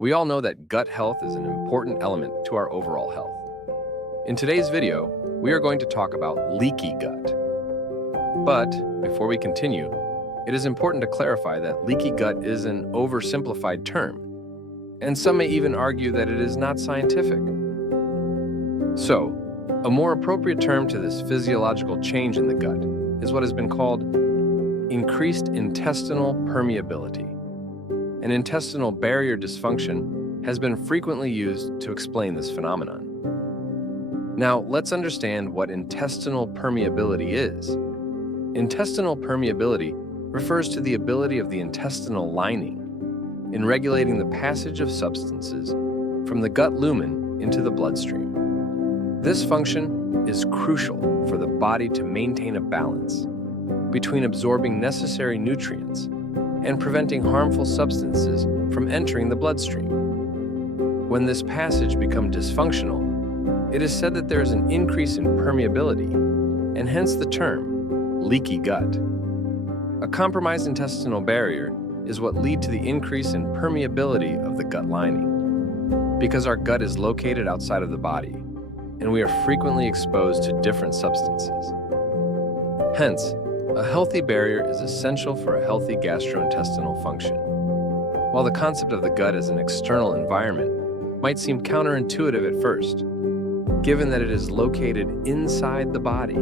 We all know that gut health is an important element to our overall health. In today's video, we are going to talk about leaky gut. But before we continue, it is important to clarify that leaky gut is an oversimplified term, and some may even argue that it is not scientific. So, a more appropriate term to this physiological change in the gut is what has been called increased intestinal permeability. An intestinal barrier dysfunction has been frequently used to explain this phenomenon. Now, let's understand what intestinal permeability is. Intestinal permeability refers to the ability of the intestinal lining in regulating the passage of substances from the gut lumen into the bloodstream. This function is crucial for the body to maintain a balance between absorbing necessary nutrients and preventing harmful substances from entering the bloodstream. When this passage becomes dysfunctional, it is said that there is an increase in permeability, and hence the term leaky gut. A compromised intestinal barrier is what leads to the increase in permeability of the gut lining. Because our gut is located outside of the body, and we are frequently exposed to different substances. Hence, a healthy barrier is essential for a healthy gastrointestinal function. While the concept of the gut as an external environment might seem counterintuitive at first, given that it is located inside the body.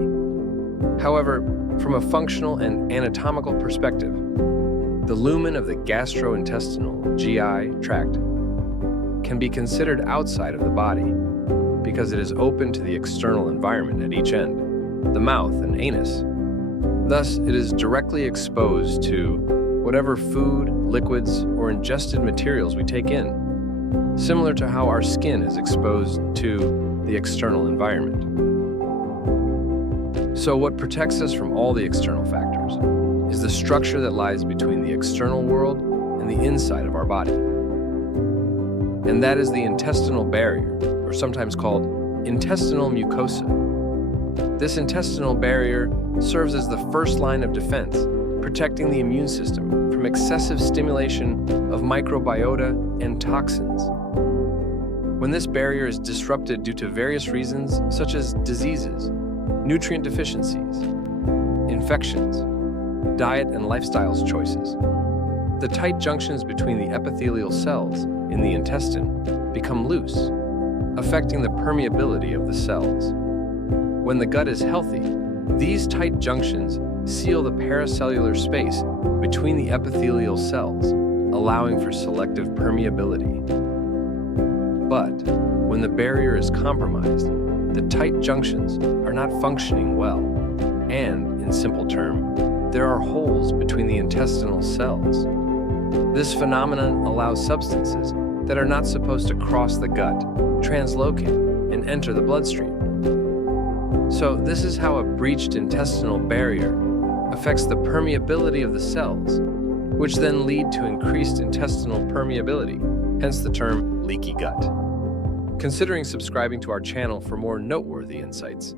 However, from a functional and anatomical perspective, the lumen of the gastrointestinal GI tract can be considered outside of the body because it is open to the external environment at each end, the mouth and anus. Thus, it is directly exposed to whatever food, liquids, or ingested materials we take in, similar to how our skin is exposed to the external environment. So what protects us from all the external factors is the structure that lies between the external world and the inside of our body. And that is the intestinal barrier, or sometimes called intestinal mucosa. This intestinal barrier serves as the first line of defense, protecting the immune system from excessive stimulation of microbiota and toxins. When this barrier is disrupted due to various reasons, such as diseases, nutrient deficiencies, infections, diet and lifestyle choices, the tight junctions between the epithelial cells in the intestine become loose, affecting the permeability of the cells. When the gut is healthy, these tight junctions seal the paracellular space between the epithelial cells, allowing for selective permeability. But when the barrier is compromised, the tight junctions are not functioning well, and, in simple terms, there are holes between the intestinal cells. This phenomenon allows substances that are not supposed to cross the gut, translocate, and enter the bloodstream. So this is how a breached intestinal barrier affects the permeability of the cells, which then lead to increased intestinal permeability, hence the term leaky gut. Considering subscribing to our channel for more noteworthy insights.